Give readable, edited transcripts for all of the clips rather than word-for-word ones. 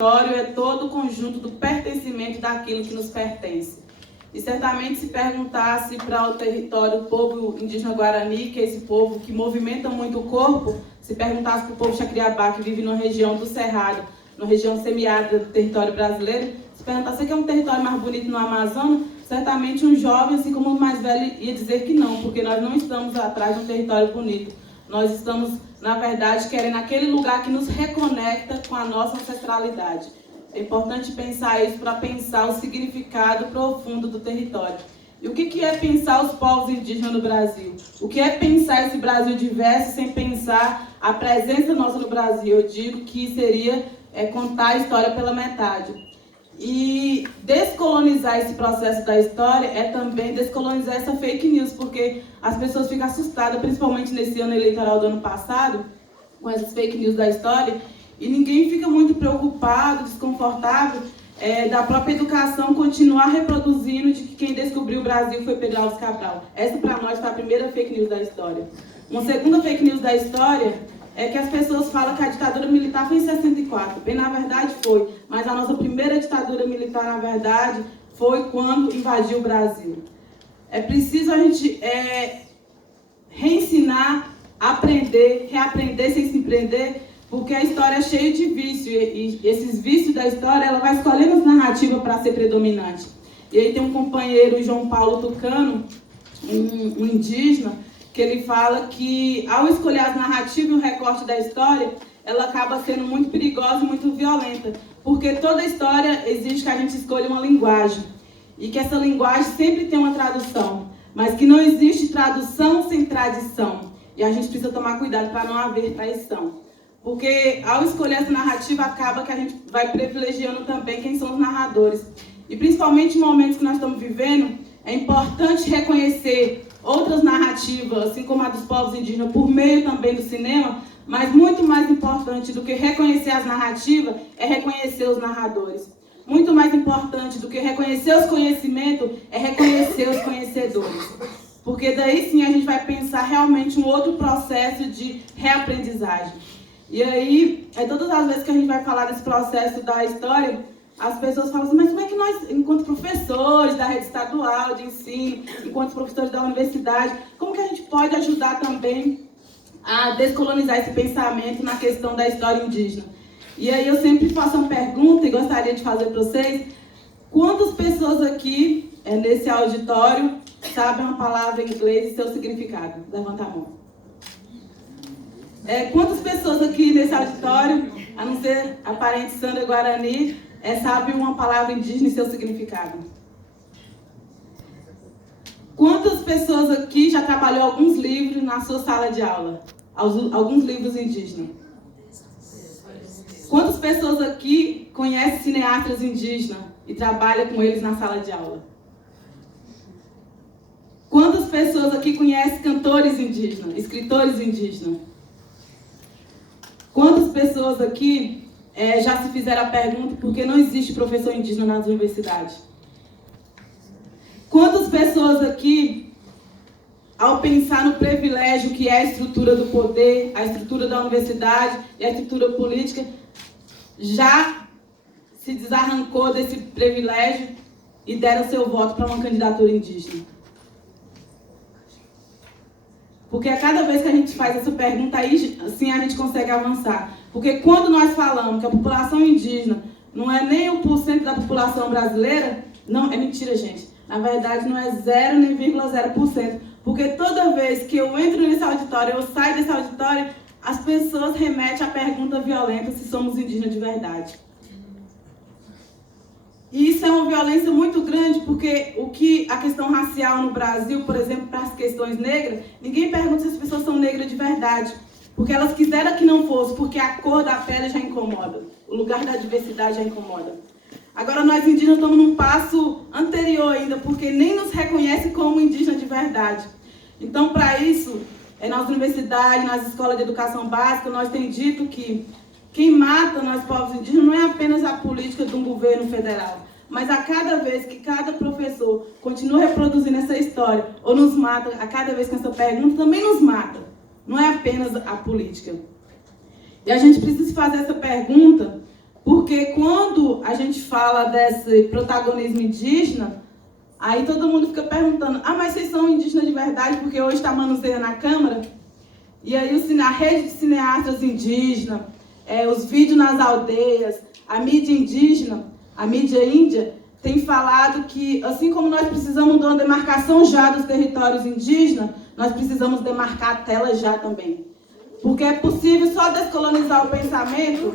território é todo o conjunto do pertencimento daquilo que nos pertence. E certamente se perguntasse para o território, o povo indígena Guarani, que é esse povo que movimenta muito o corpo, se perguntasse para o povo Xacriabá, que vive numa região do Cerrado, numa região semiárida do território brasileiro, se perguntasse se é um território mais bonito no Amazonas, certamente um jovem, assim como o mais velho, ia dizer que não, porque nós não estamos atrás de um território bonito. Nós estamos, na verdade, querendo aquele lugar que nos reconecta com a nossa ancestralidade. É importante pensar isso para pensar o significado profundo do território. E o que é pensar os povos indígenas no Brasil? O que é pensar esse Brasil diverso sem pensar a presença nossa no Brasil? Eu digo que seria contar a história pela metade. E descolonizar esse processo da história é também descolonizar essa fake news, porque as pessoas ficam assustadas, principalmente nesse ano eleitoral do ano passado, com essas fake news da história, e ninguém fica muito preocupado, desconfortável, da própria educação continuar reproduzindo de que quem descobriu o Brasil foi Pedro Álvares Cabral. Essa, para nós, foi a primeira fake news da história. Uma segunda fake news da história é que as pessoas falam que a ditadura militar foi em 64. Bem, na verdade, foi. Mas a nossa primeira ditadura militar, na verdade, foi quando invadiu o Brasil. É preciso a gente reensinar, aprender, reaprender sem se prender, porque a história é cheia de vícios, e esses vícios da história, ela vai escolhendo as narrativas para ser predominante. E aí tem um companheiro, João Paulo Tucano, um indígena, que ele fala que, ao escolher as narrativas e o recorte da história, ela acaba sendo muito perigosa e muito violenta, porque toda história exige que a gente escolha uma linguagem, e que essa linguagem sempre tem uma tradução, mas que não existe tradução sem tradição, e a gente precisa tomar cuidado para não haver traição. Porque ao escolher essa narrativa, acaba que a gente vai privilegiando também quem são os narradores. E principalmente em momentos que nós estamos vivendo, é importante reconhecer outras narrativas, assim como a dos povos indígenas, por meio também do cinema, mas muito mais importante do que reconhecer as narrativas é reconhecer os narradores. Muito mais importante do que reconhecer os conhecimentos é reconhecer os conhecedores. Porque daí sim a gente vai pensar realmente um outro processo de reaprendizagem. E aí, todas as vezes que a gente vai falar desse processo da história, as pessoas falam assim, mas como é que nós, enquanto professores da rede estadual de ensino, enquanto professores da universidade, como que a gente pode ajudar também a descolonizar esse pensamento na questão da história indígena? E aí eu sempre faço uma pergunta e gostaria de fazer para vocês, quantas pessoas aqui, nesse auditório, sabem uma palavra em inglês e seu significado? Levanta a mão. Quantas pessoas aqui nesse auditório, a não ser a parente Sandra Guarani, sabem uma palavra indígena e seu significado? Quantas pessoas aqui já trabalhou alguns livros na sua sala de aula? Alguns livros indígenas? Quantas pessoas aqui conhecem cineastas indígenas e trabalham com eles na sala de aula? Quantas pessoas aqui conhecem cantores indígenas, escritores indígenas? Quantas pessoas aqui já se fizeram a pergunta por que não existe professor indígena nas universidades? Quantas pessoas aqui, ao pensar no privilégio que é a estrutura do poder, a estrutura da universidade e a estrutura política, já se desarrancou desse privilégio e deram seu voto para uma candidatura indígena? Porque a cada vez que a gente faz essa pergunta, aí sim a gente consegue avançar. Porque quando nós falamos que a população indígena não é nem 1% da população brasileira, não, é mentira, gente. Na verdade, não é 0 nem 0,0%. Porque toda vez que eu entro nesse auditório, eu saio desse auditório, as pessoas remetem à pergunta violenta se somos indígenas de verdade. E isso é uma violência muito grande, porque a questão racial no Brasil, por exemplo, para as questões negras, ninguém pergunta se as pessoas são negras de verdade. Porque elas quiseram que não fosse, porque a cor da pele já incomoda. O lugar da diversidade já incomoda. Agora nós indígenas estamos num passo anterior ainda, porque nem nos reconhece como indígena de verdade. Então, para isso, nas universidades, nas escolas de educação básica, nós temos dito que quem mata nós povos indígenas não é apenas a política de um governo federal, mas a cada vez que cada professor continua reproduzindo essa história, ou nos mata a cada vez com essa pergunta, também nos mata. Não é apenas a política. E a gente precisa fazer essa pergunta Porque quando a gente fala desse protagonismo indígena, aí todo mundo fica perguntando, mas vocês são indígenas de verdade porque hoje está manuseando na Câmara? E aí a rede de cineastas indígenas, os vídeos nas aldeias, a mídia indígena, a mídia índia, tem falado que, assim como nós precisamos de uma demarcação já dos territórios indígenas, nós precisamos demarcar a tela já também. Porque é possível só descolonizar o pensamento.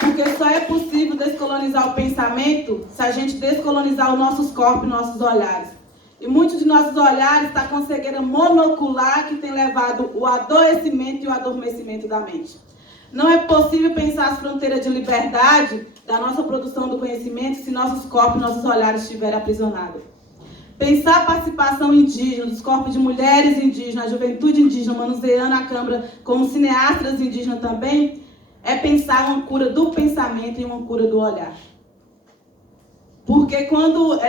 Porque só é possível descolonizar o pensamento se a gente descolonizar os nossos corpos e nossos olhares. E muitos de nossos olhares estão com cegueira monocular que tem levado o adoecimento e o adormecimento da mente. Não é possível pensar as fronteiras de liberdade da nossa produção do conhecimento se nossos corpos e nossos olhares estiverem aprisionados. Pensar a participação indígena, dos corpos de mulheres indígenas, a juventude indígena, manuseando a Câmara como cineastas indígenas também, é pensar uma cura do pensamento e uma cura do olhar. Porque quando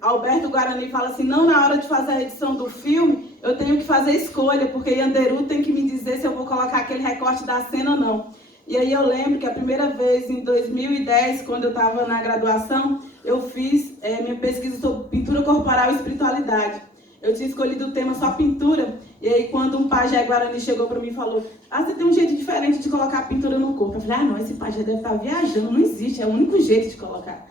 Alberto Guarani fala assim, não na hora de fazer a edição do filme, eu tenho que fazer escolha, porque Yanderu tem que me dizer se eu vou colocar aquele recorte da cena ou não. E aí eu lembro que a primeira vez, em 2010, quando eu estava na graduação, eu fiz minha pesquisa sobre pintura corporal e espiritualidade. Eu tinha escolhido o tema só pintura, e aí quando um pajé Guarani chegou para mim e falou, você tem um jeito diferente de colocar pintura no corpo. Eu falei, não, esse pajé deve estar viajando, não existe, é o único jeito de colocar.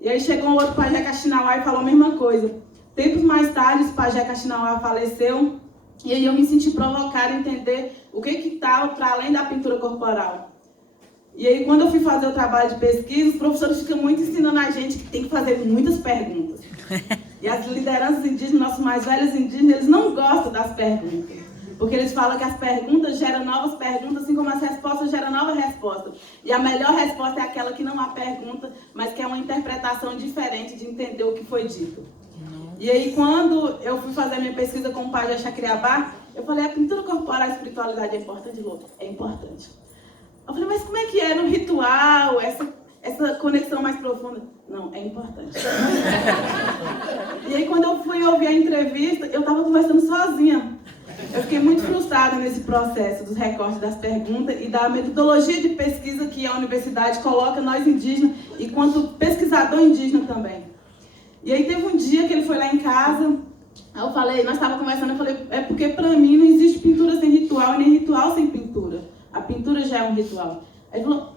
E aí chegou um outro pajé Kaxinawá e falou a mesma coisa. Tempos mais tarde, esse pajé Kaxinawá faleceu, e aí eu me senti provocada a entender o que estava para além da pintura corporal. E aí quando eu fui fazer o trabalho de pesquisa, os professores ficam muito ensinando a gente que tem que fazer muitas perguntas. E as lideranças indígenas, nossos mais velhos indígenas, eles não gostam das perguntas. Porque eles falam que as perguntas geram novas perguntas, assim como as respostas geram novas respostas. E a melhor resposta é aquela que não há pergunta, mas que é uma interpretação diferente de entender o que foi dito. E aí, quando eu fui fazer a minha pesquisa com o Pajé Chacriabá, eu falei, a pintura corporal e a espiritualidade é importante? É importante. Eu falei, mas como é que é no ritual, essa conexão mais profunda? Não, é importante. E aí, quando eu fui ouvir a entrevista, eu estava conversando sozinha. Eu fiquei muito frustrada nesse processo dos recortes das perguntas e da metodologia de pesquisa que a universidade coloca nós indígenas e quanto pesquisador indígena também. E aí teve um dia que ele foi lá em casa, aí eu falei, nós estávamos conversando, eu falei, é porque para mim não existe pintura sem ritual e nem ritual sem pintura. A pintura já é um ritual. Aí ele falou,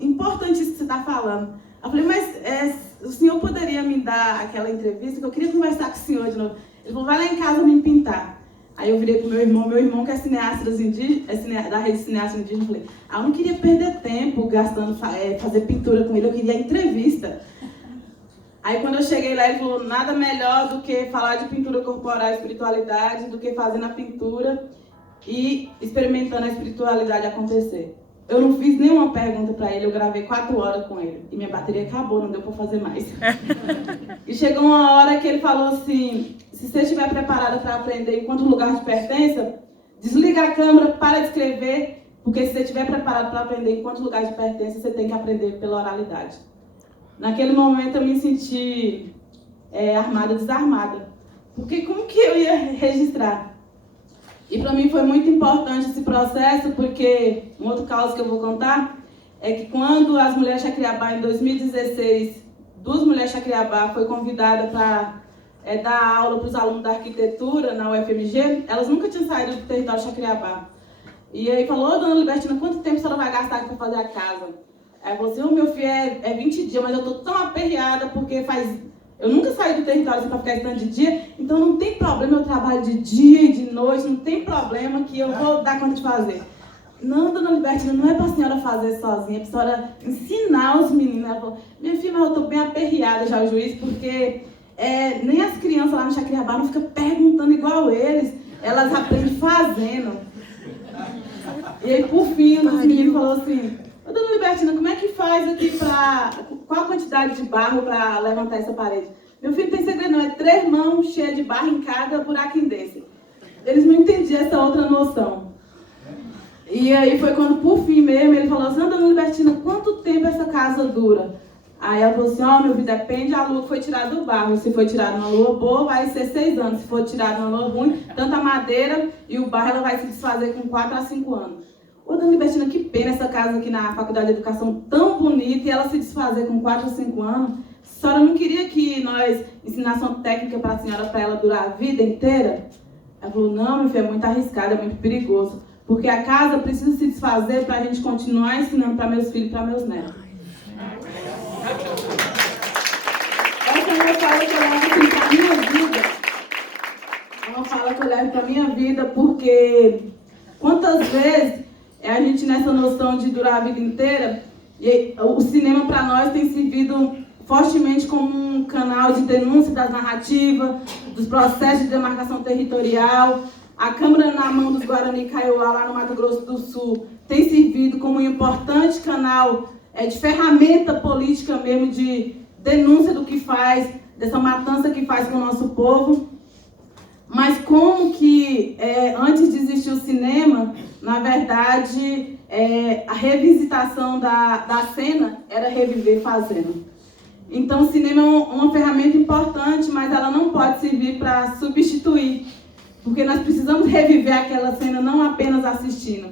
importante isso que você está falando. Eu falei, mas o senhor poderia me dar aquela entrevista que eu queria conversar com o senhor de novo. Ele falou, vai lá em casa me pintar. Aí eu virei pro meu irmão que é cineasta da rede de cineastas indígenas, falei, eu não queria perder tempo gastando, fazer pintura com ele, eu queria entrevista. Aí quando eu cheguei lá, ele falou, nada melhor do que falar de pintura corporal e espiritualidade, do que fazendo a pintura e experimentando a espiritualidade acontecer. Eu não fiz nenhuma pergunta para ele, eu gravei 4 horas com ele. E minha bateria acabou, não deu para fazer mais. E chegou uma hora que ele falou assim, se você estiver preparada para aprender enquanto lugar de pertença, desliga a câmera, para de escrever, porque se você estiver preparado para aprender enquanto lugar de pertença, você tem que aprender pela oralidade. Naquele momento eu me senti armada, desarmada. Porque como que eu ia registrar? E para mim foi muito importante esse processo, porque um outro caso que eu vou contar é que quando as mulheres Chacriabá, em 2016, 2 mulheres Chacriabá foi convidada para dar aula para os alunos da arquitetura na UFMG, elas nunca tinham saído do território Chacriabá. E aí falou, dona Libertina, quanto tempo a senhora vai gastar aqui para fazer a casa? Aí falou assim, meu filho, é 20 dias, mas eu estou tão aperreada porque eu nunca saí do território assim, para ficar estando de dia, então não tem problema, eu trabalho de dia e de noite, não tem problema que eu vou dar conta de fazer. Não, dona Libertina, não é para a senhora fazer sozinha, é para a senhora ensinar os meninos. Ela falou, minha filha, mas eu estou bem aperreada já, o juiz, porque nem as crianças lá no Chacriabá não ficam perguntando igual eles, elas aprendem fazendo. E aí, por fim, um dos meninos falou assim, dona Libertina, como é que faz aqui qual a quantidade de barro para levantar essa parede? Meu filho, não tem segredo não, é 3 mãos cheias de barro em cada buraquinho desse. Eles não entendiam essa outra noção. E aí foi quando, por fim mesmo, ele falou assim, dona Libertina, quanto tempo essa casa dura? Aí ela falou assim, meu filho, depende da lua que foi tirada do barro. Se foi tirada uma lua boa, vai ser 6 anos. Se for tirada uma lua ruim, tanto a madeira e o barro ela vai se desfazer com 4 a 5 anos. Ô, dona Libertina, que pena essa casa aqui na Faculdade de Educação tão bonita e ela se desfazer com 4 a 5 anos. A senhora não queria que nós ensinássemos uma técnica para a senhora, para ela durar a vida inteira? Ela falou, não, meu filho, é muito arriscado, é muito perigoso. Porque a casa precisa se desfazer para a gente continuar ensinando para meus filhos e para meus netos. Essa é uma fala que eu levo assim, para a minha vida. É uma fala que eu levo para a minha vida, porque quantas vezes a gente nessa noção de durar a vida inteira, e o cinema para nós tem servido fortemente como um canal de denúncia das narrativas, dos processos de demarcação territorial. A Câmara na mão dos Guarani Kaiowá, lá no Mato Grosso do Sul, tem servido como um importante canal de ferramenta política mesmo, de denúncia do que faz, dessa matança que faz com o nosso povo. Mas como que, antes de existir o cinema, na verdade, a revisitação da cena era reviver fazendo. Então, o cinema é uma ferramenta importante, mas ela não pode servir para substituir, porque nós precisamos reviver aquela cena, não apenas assistindo.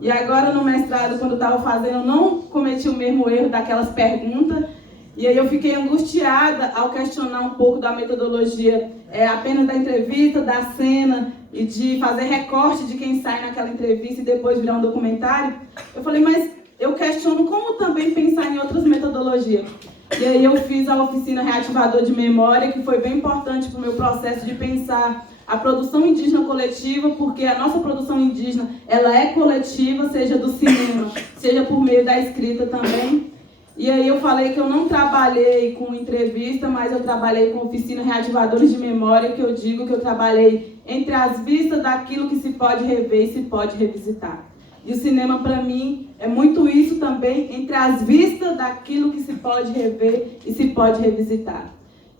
E agora, no mestrado, quando eu estava fazendo, eu não cometi o mesmo erro daquelas perguntas, e aí eu fiquei angustiada ao questionar um pouco da metodologia apenas da entrevista, da cena, e de fazer recorte de quem sai naquela entrevista e depois virar um documentário. Eu falei, mas eu questiono como também pensar em outras metodologias. E aí eu fiz a oficina Reativador de Memória, que foi bem importante para o meu processo de pensar a produção indígena coletiva, porque a nossa produção indígena ela é coletiva, seja do cinema, seja por meio da escrita também. E aí eu falei que eu não trabalhei com entrevista, mas eu trabalhei com oficina Reativadores de Memória, que eu digo que eu trabalhei entre as vistas daquilo que se pode rever e se pode revisitar. E o cinema, para mim, é muito isso também, entre as vistas daquilo que se pode rever e se pode revisitar.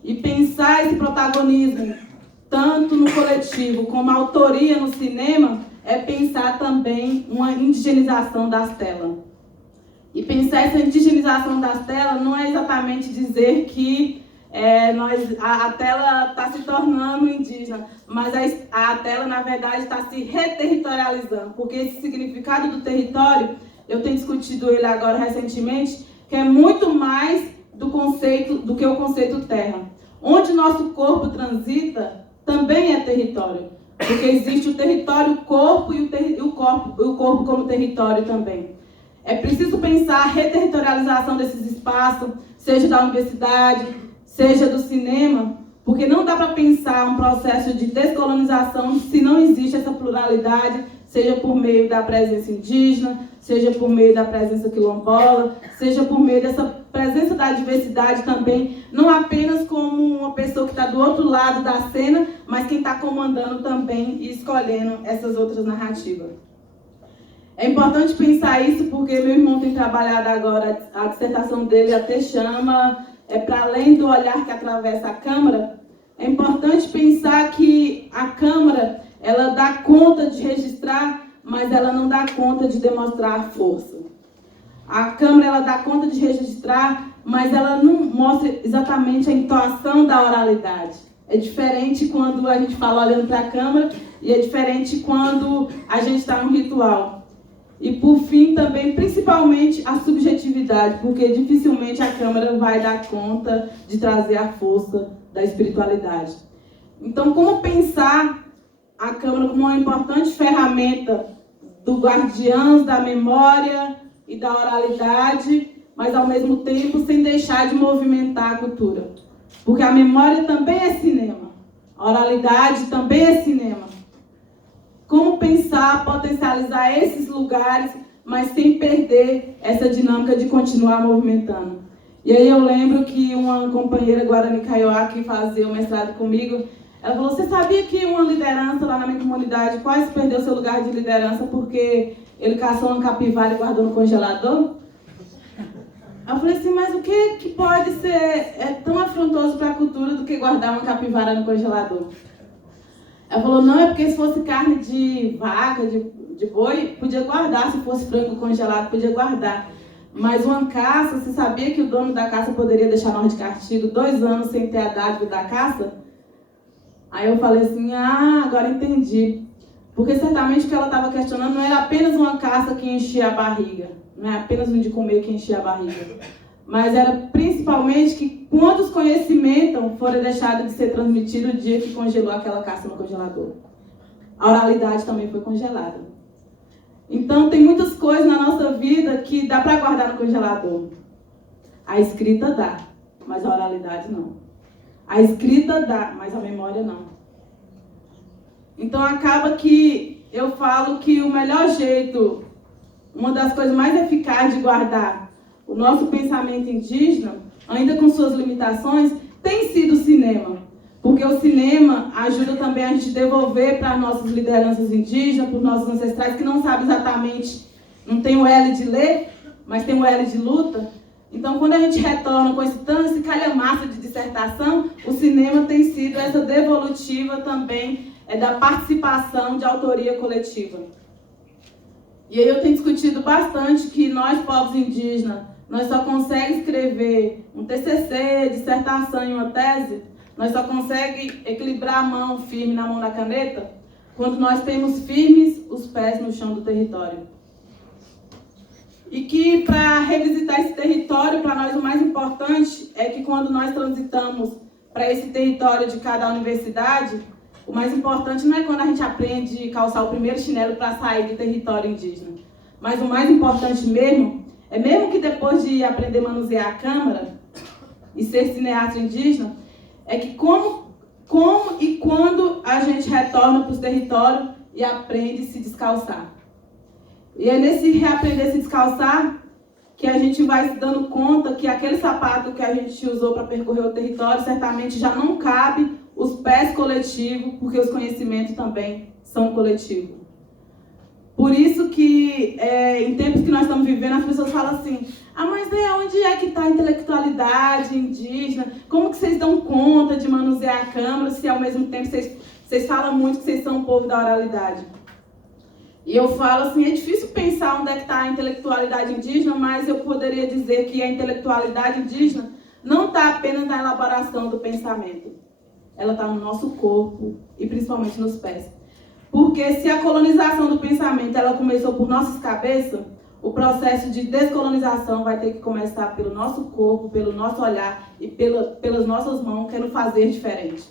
E pensar esse protagonismo, tanto no coletivo como a autoria no cinema, é pensar também uma indigenização das telas. E pensar essa indigenização das telas não é exatamente dizer que a tela está se tornando indígena, mas a tela, na verdade, está se reterritorializando, porque esse significado do território, eu tenho discutido ele agora recentemente, que é muito mais do que o conceito terra. Onde nosso corpo transita, também é território, porque existe o território corpo e o corpo como território também. É preciso pensar a reterritorialização desses espaços, seja da universidade, seja do cinema, porque não dá para pensar um processo de descolonização se não existe essa pluralidade, seja por meio da presença indígena, seja por meio da presença quilombola, seja por meio dessa presença da diversidade também, não apenas como uma pessoa que está do outro lado da cena, mas quem está comandando também e escolhendo essas outras narrativas. É importante pensar isso porque meu irmão tem trabalhado agora, a dissertação dele até chama, para além do olhar que atravessa a Câmara, é importante pensar que a Câmara, ela dá conta de registrar, mas ela não dá conta de demonstrar força. A Câmara, ela dá conta de registrar, mas ela não mostra exatamente a entoação da oralidade. É diferente quando a gente fala olhando para a Câmara e é diferente quando a gente está no ritual. E, por fim, também, principalmente, a subjetividade, porque dificilmente a Câmara vai dar conta de trazer a força da espiritualidade. Então, como pensar a Câmara como uma importante ferramenta do guardiãs da memória e da oralidade, mas, ao mesmo tempo, sem deixar de movimentar a cultura? Porque a memória também é cinema, a oralidade também é cinema. Como pensar, potencializar esses lugares, mas sem perder essa dinâmica de continuar movimentando. E aí eu lembro que uma companheira Guarani Kaiowá, que fazia o mestrado comigo, ela falou, você sabia que uma liderança lá na minha comunidade quase perdeu seu lugar de liderança porque ele caçou uma capivara e guardou no congelador? Eu falei assim, mas o que pode ser tão afrontoso para a cultura do que guardar uma capivara no congelador? Ela falou, não, é porque se fosse carne de vaca, de boi, podia guardar, se fosse frango congelado, podia guardar. Mas uma caça, você sabia que o dono da caça poderia deixar nós de castigo 2 anos sem ter a dádiva da caça? Aí eu falei assim, agora entendi. Porque certamente o que ela estava questionando não era apenas uma caça que enchia a barriga, não é apenas um de comer que enchia a barriga, mas era principalmente que quantos conhecimentos foram deixados de ser transmitidos no dia que congelou aquela caça no congelador. A oralidade também foi congelada. Então tem muitas coisas na nossa vida que dá para guardar no congelador. A escrita dá, mas a oralidade não. A escrita dá, mas a memória não. Então acaba que eu falo que o melhor jeito, uma das coisas mais eficazes de guardar o nosso pensamento indígena, ainda com suas limitações, tem sido o cinema. Porque o cinema ajuda também a gente devolver para as nossas lideranças indígenas, para os nossos ancestrais, que não sabem exatamente, não tem o L de ler, mas tem o L de luta. Então, quando a gente retorna com esse calhamaço de dissertação, o cinema tem sido essa devolutiva também da participação de autoria coletiva. E aí eu tenho discutido bastante que nós, povos indígenas, nós só conseguimos escrever um TCC, dissertação e uma tese, nós só conseguimos equilibrar a mão firme na mão da caneta quando nós temos firmes os pés no chão do território. E que para revisitar esse território, para nós o mais importante é que quando nós transitamos para esse território de cada universidade, o mais importante não é quando a gente aprende a calçar o primeiro chinelo para sair do território indígena. Mas o mais importante mesmo que depois de aprender a manusear a câmara e ser cineasta indígena, é que como e quando a gente retorna para os territórios e aprende a se descalçar. E é nesse reaprender a se descalçar que a gente vai se dando conta que aquele sapato que a gente usou para percorrer o território certamente já não cabe os pés coletivos, porque os conhecimentos também são coletivos. Por isso que, em tempos que nós estamos vivendo, as pessoas falam assim, mas onde é que está a intelectualidade indígena? Como que vocês dão conta de manusear a câmara se ao mesmo tempo vocês falam muito que vocês são um povo da oralidade? E eu falo assim, é difícil pensar onde é que está a intelectualidade indígena, mas eu poderia dizer que a intelectualidade indígena não está apenas na elaboração do pensamento. Ela está no nosso corpo e principalmente nos pés. Porque se a colonização do pensamento ela começou por nossas cabeças, o processo de descolonização vai ter que começar pelo nosso corpo, pelo nosso olhar e pelas nossas mãos, querendo fazer diferente.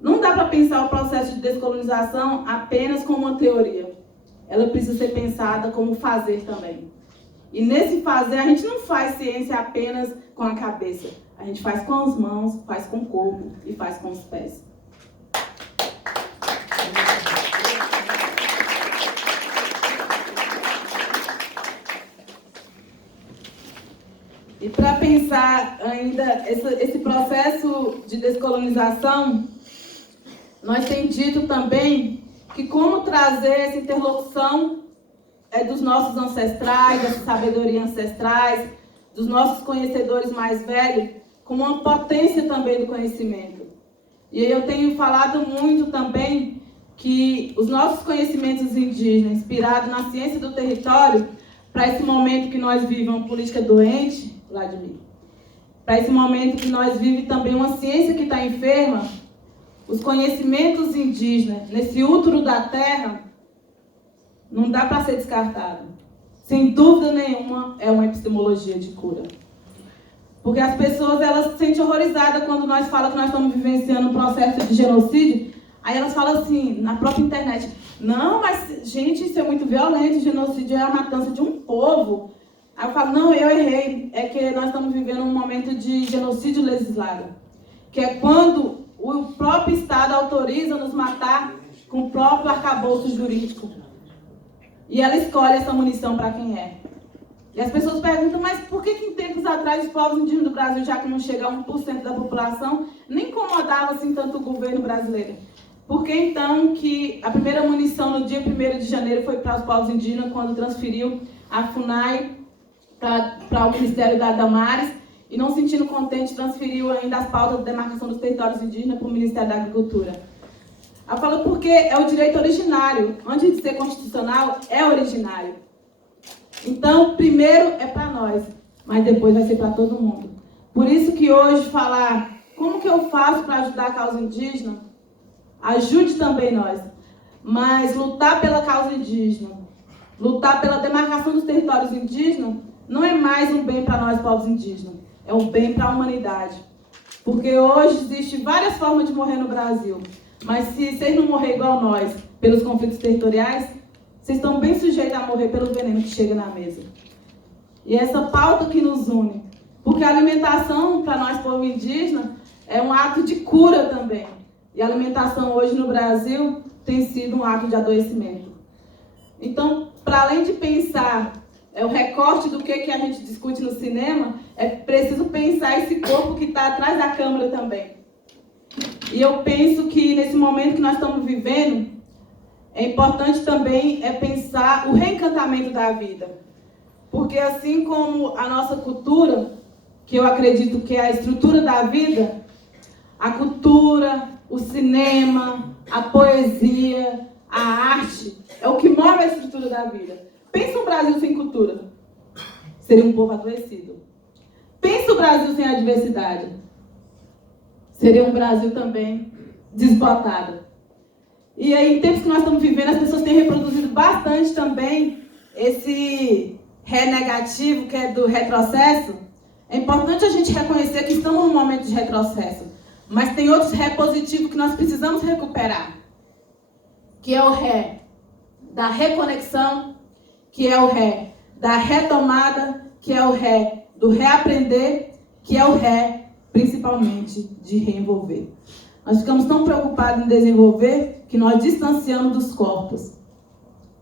Não dá para pensar o processo de descolonização apenas como uma teoria. Ela precisa ser pensada como fazer também. E nesse fazer, a gente não faz ciência apenas com a cabeça. A gente faz com as mãos, faz com o corpo e faz com os pés. E para pensar ainda esse processo de descolonização, nós temos dito também que como trazer essa interlocução dos nossos ancestrais, dessa sabedoria ancestrais, dos nossos conhecedores mais velhos, como uma potência também do conhecimento. E eu tenho falado muito também que os nossos conhecimentos indígenas, inspirados na ciência do território, para esse momento que nós vivemos uma política doente, Vladimir, para esse momento que nós vivemos também uma ciência que está enferma, os conhecimentos indígenas, nesse útero da terra, não dá para ser descartado. Sem dúvida nenhuma, é uma epistemologia de cura. Porque as pessoas, elas se sentem horrorizadas quando nós falamos que nós estamos vivenciando um processo de genocídio. Aí elas falam assim, na própria internet, não, mas, gente, isso é muito violento, genocídio é a matança de um povo. Aí eu falo, não, eu errei. É que nós estamos vivendo um momento de genocídio legislado. Que é quando o próprio Estado autoriza nos matar com o próprio arcabouço jurídico. E ela escolhe essa munição para quem é. E as pessoas perguntam, mas por que em tempos atrás os povos indígenas do Brasil, já que não chega a 1% da população, nem incomodava assim tanto o governo brasileiro? Por que então que a primeira munição no dia 1º de janeiro foi para os povos indígenas, quando transferiu a FUNAI para o Ministério da Damares, e não sentindo contente, transferiu ainda as pautas de demarcação dos territórios indígenas para o Ministério da Agricultura? Eu falo porque é o direito originário. Antes de ser constitucional, é originário. Então, primeiro é para nós, mas depois vai ser para todo mundo. Por isso que hoje falar como que eu faço para ajudar a causa indígena, ajude também nós. Mas lutar pela causa indígena, lutar pela demarcação dos territórios indígenas, não é mais um bem para nós, povos indígenas. É um bem para a humanidade. Porque hoje existem várias formas de morrer no Brasil. Mas se vocês não morrerem igual nós, pelos conflitos territoriais, vocês estão bem sujeitos a morrer pelo veneno que chega na mesa. E essa pauta que nos une. Porque a alimentação, para nós, povo indígena, é um ato de cura também. E a alimentação hoje no Brasil tem sido um ato de adoecimento. Então, para além de pensar o recorte do que a gente discute no cinema, é preciso pensar esse corpo que está atrás da câmera também. E eu penso que nesse momento que nós estamos vivendo, é importante também pensar o reencantamento da vida. Porque assim como a nossa cultura, que eu acredito que é a estrutura da vida, a cultura, o cinema, a poesia, a arte, é o que move a estrutura da vida. Pensa um Brasil sem cultura. Seria um povo adoecido. Pensa o Brasil sem a diversidade. Seria um Brasil também desbotado. E aí, em tempos que nós estamos vivendo, as pessoas têm reproduzido bastante também esse ré negativo, que é do retrocesso. É importante a gente reconhecer que estamos num momento de retrocesso. Mas tem outros ré positivos que nós precisamos recuperar. Que é o ré da reconexão, que é o ré da retomada, que é o ré do reaprender, que é o ré, principalmente, de reenvolver. Nós ficamos tão preocupados em desenvolver que nós distanciamos dos corpos.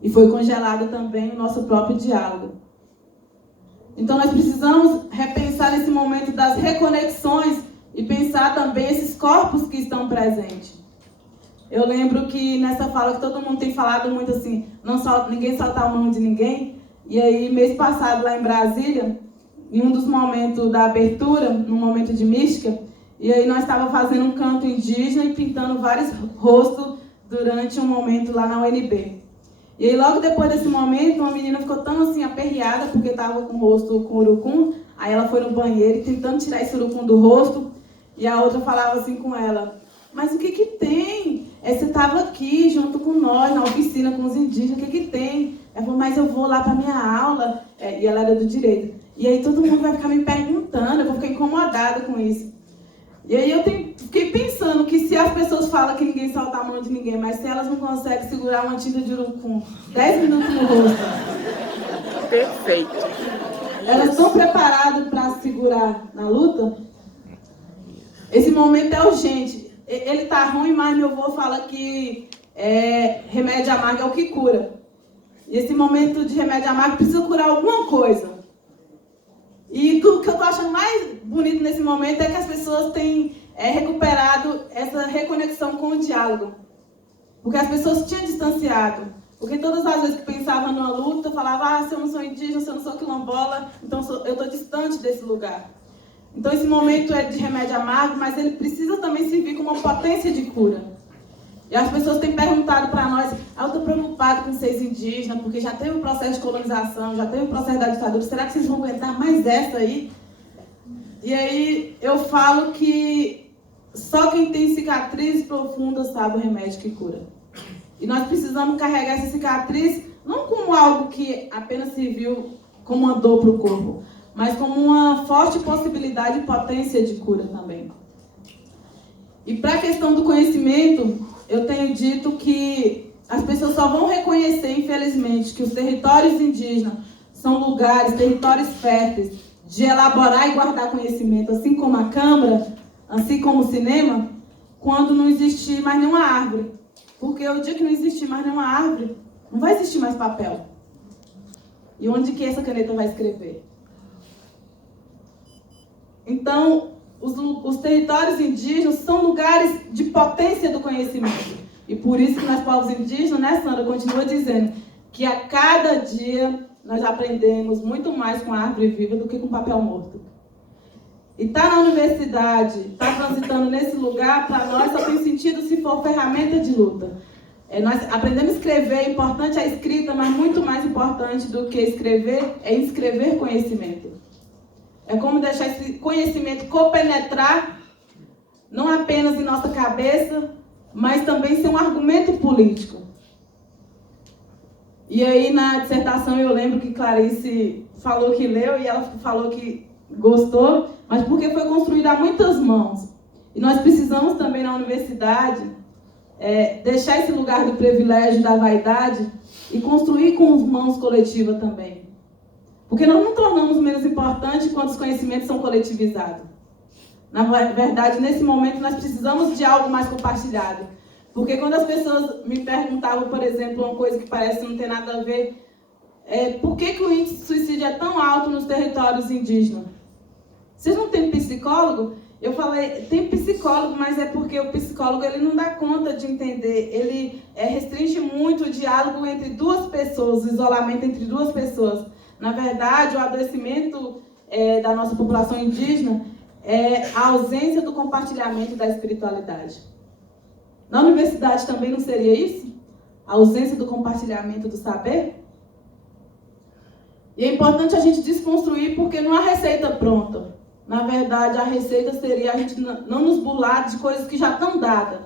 E foi congelado também o nosso próprio diálogo. Então nós precisamos repensar esse momento das reconexões e pensar também esses corpos que estão presentes. Eu lembro que nessa fala que todo mundo tem falado muito assim, ninguém soltar a mão de ninguém. E aí, mês passado, lá em Brasília, em um dos momentos da abertura, num momento de mística, e aí nós estávamos fazendo um canto indígena e pintando vários rostos durante um momento lá na UNB. E aí, logo depois desse momento, uma menina ficou tão assim aperreada, porque estava com o rosto com urucum, aí ela foi no banheiro tentando tirar esse urucum do rosto, e a outra falava assim com ela, mas o que que tem? Você estava aqui junto com nós, na oficina com os indígenas, o que que tem? Ela falou, mas eu vou lá para minha aula, e ela era do direito. E aí todo mundo vai ficar me perguntando, eu vou ficar incomodada com isso. E aí eu fiquei pensando que se as pessoas falam que ninguém solta a mão de ninguém, mas se elas não conseguem segurar uma tinta de urucum 10 minutos no rosto. Perfeito. Elas estão preparadas para segurar na luta? Esse momento é urgente. Ele está ruim, mas meu avô fala que remédio amargo é o que cura. E esse momento de remédio amargo precisa curar alguma coisa. E o que eu estou achando mais bonito nesse momento é que as pessoas têm recuperado essa reconexão com o diálogo. Porque as pessoas tinham distanciado. Porque todas as vezes que pensavam numa luta, falavam, se eu não sou indígena, se eu não sou quilombola, então eu estou distante desse lugar. Então esse momento é de remédio amargo, mas ele precisa também servir como uma potência de cura. E as pessoas têm perguntado para nós, eu estou preocupado com vocês indígenas, porque já teve o processo de colonização, já teve o processo da ditadura, será que vocês vão aguentar mais essa aí? E aí eu falo que só quem tem cicatriz profunda sabe o remédio que cura. E nós precisamos carregar essa cicatriz não como algo que apenas serviu como uma dor para o corpo, mas como uma forte possibilidade e potência de cura também. E para a questão do conhecimento, eu tenho dito que as pessoas só vão reconhecer, infelizmente, que os territórios indígenas são lugares, territórios férteis de elaborar e guardar conhecimento, assim como a Câmara, assim como o cinema, quando não existir mais nenhuma árvore. Porque o dia que não existir mais nenhuma árvore, não vai existir mais papel. E onde que essa caneta vai escrever? Então, os territórios indígenas são lugares de potência do conhecimento. E por isso que nós, povos indígenas, né, Sandra, continua dizendo que a cada dia nós aprendemos muito mais com a árvore viva do que com papel morto. E estar na universidade, estar transitando nesse lugar, para nós só tem sentido se for ferramenta de luta. Nós aprendemos a escrever, é importante a escrita, mas muito mais importante do que escrever é inscrever conhecimento. É como deixar esse conhecimento compenetrar, não apenas em nossa cabeça, mas também ser um argumento político. E aí, na dissertação, eu lembro que Clarice falou que leu e ela falou que gostou, mas porque foi construída a muitas mãos. E nós precisamos também, na universidade, deixar esse lugar do privilégio, da vaidade, e construir com as mãos coletivas também. Porque nós não tornamos menos importante quando os conhecimentos são coletivizados. Na verdade, nesse momento, nós precisamos de algo mais compartilhado. Porque quando as pessoas me perguntavam, por exemplo, uma coisa que parece não ter nada a ver, por que o índice de suicídio é tão alto nos territórios indígenas? Vocês não têm psicólogo? Eu falei, tem psicólogo, mas é porque o psicólogo ele não dá conta de entender. Ele restringe muito o diálogo entre duas pessoas, o isolamento entre duas pessoas. Na verdade, o adoecimento da nossa população indígena é a ausência do compartilhamento da espiritualidade. Na universidade também não seria isso? A ausência do compartilhamento do saber? E é importante a gente desconstruir porque não há receita pronta. Na verdade, a receita seria a gente não nos burlar de coisas que já estão dadas.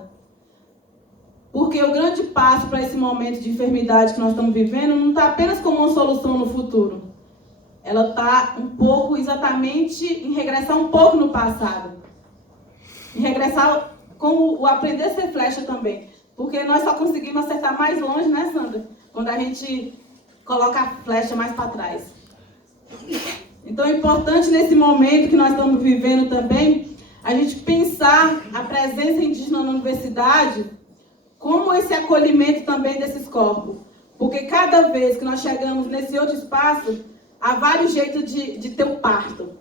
Porque o grande passo para esse momento de enfermidade que nós estamos vivendo não está apenas como uma solução no futuro. Ela está um pouco exatamente em regressar um pouco no passado. Em regressar como o aprender a ser flecha também. Porque nós só conseguimos acertar mais longe, né, Sandra? Quando a gente coloca a flecha mais para trás. Então é importante nesse momento que nós estamos vivendo também, a gente pensar a presença indígena na universidade como esse acolhimento também desses corpos. Porque cada vez que nós chegamos nesse outro espaço, há vários jeitos de ter um parto.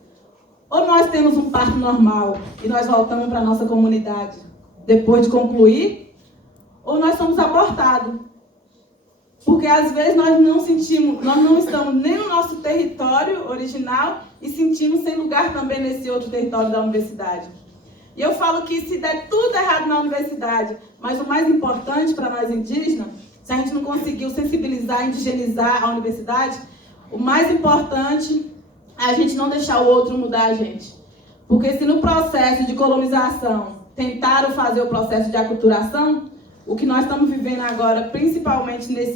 Ou nós temos um parto normal e nós voltamos para a nossa comunidade depois de concluir, ou nós somos abortados. Porque às vezes nós não estamos nem no nosso território original e sentimos sem lugar também nesse outro território da universidade. E eu falo que se der tudo errado na universidade, mas o mais importante para nós indígenas, se a gente não conseguiu sensibilizar, indigenizar a universidade, o mais importante é a gente não deixar o outro mudar a gente. Porque se no processo de colonização tentaram fazer o processo de aculturação, o que nós estamos vivendo agora, principalmente nesse